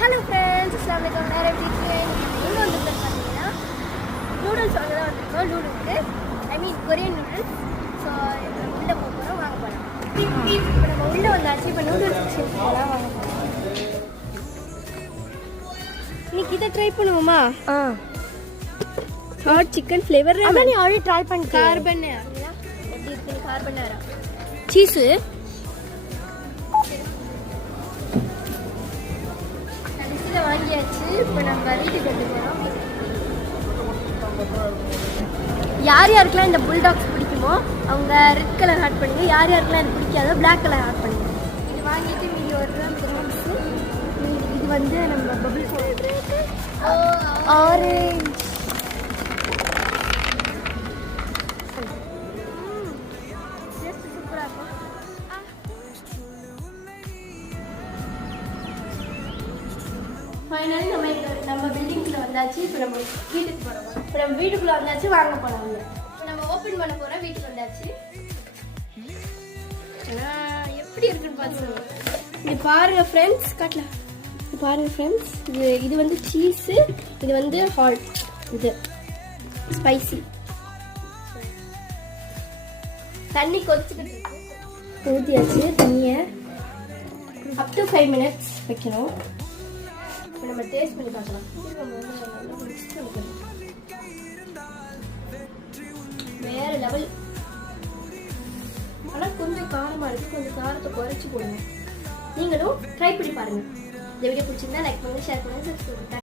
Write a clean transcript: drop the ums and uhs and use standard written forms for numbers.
Hello friends, அஸ்ஸலாமு அலைக்கும். நேரம் எப்படி இருக்கீங்க? எங்கே வந்துருக்கோம் பார்த்தீங்கன்னா நூடுல்ஸ் வாங்க தான் வந்திருக்கோம். Noodles Korean noodles. ஸோ நம்ம உள்ளே போக போகிறோம், வாங்க போகலாம். இப்போ நம்ம உள்ளே வந்தாச்சு. இப்போ நூடுல்ஸ் செக்ஷன்லாம் வாங்க போகிறோம். இன்னைக்கு இதை ட்ரை பண்ணுவோமா? Hot chicken flavour. அதான் நீ ஆல்ரெடி ட்ரை பண்ணி கார்பன் எப்படி இருக்குன்னு கார்பன் சீஸு கடைசியில் வாங்கியாச்சு. இப்போ நம்ம வீட்டுக்கு கொண்டு போகிறோம். யார் யாருக்கெல்லாம் இந்த புல்டாக்ஸ் பிடிக்குமோ அவங்க ரெட் கலர் ஆட் பண்ணுங்க. யார் யாருக்கெல்லாம் எனக்கு பிடிக்காதோ பிளாக் கலர் ஆட் பண்ணுங்க. இது வாங்கிட்டு மீதி ஒரு ப்ரான்ஸு. இது வந்து நம்ம பபிள் பவுடர் ஆரஞ்சு. ஃபைனலி நம்ம பில்டிங்கில் வந்தாச்சு. இப்போ நம்ம வீட்டுக்கு போகிறோம். இப்போ நம்ம வீட்டுக்குள்ளே வந்தாச்சு, வாங்க போகலாம். இப்போ நம்ம ஓப்பன் பண்ண போகிறோம். வீட்டுக்கு வந்தாச்சு. எப்படி இருக்குன்னு பார்த்துக்கோங்க. இது பாருங்க ஃப்ரெண்ட்ஸ், காட்டலாம். இது பாருங்க ஃப்ரெண்ட்ஸ், இது வந்து சீஸு, இது வந்து ஹால்ட், இது ஸ்பைசி. தண்ணி கொதிச்சுக்கிட்டு ஊற்றியாச்சு. தண்ணியை அப் டு 5 minutes வைக்கணும். நம்ம டேஸ்ட் பண்ணி பார்க்கலாம். வேற லெவல். ஆனால் கொஞ்சம் காரமாக இருக்குது. கொஞ்சம் காரத்தை குறைச்சி போடுங்க. நீங்களும் ட்ரை பண்ணி பாருங்கள். இந்த வீடியோ பிடிச்சிருந்தா லைக் பண்ணுங்க, ஷேர் பண்ணுங்க, சப்ஸ்கிரைப் பண்ணுங்க.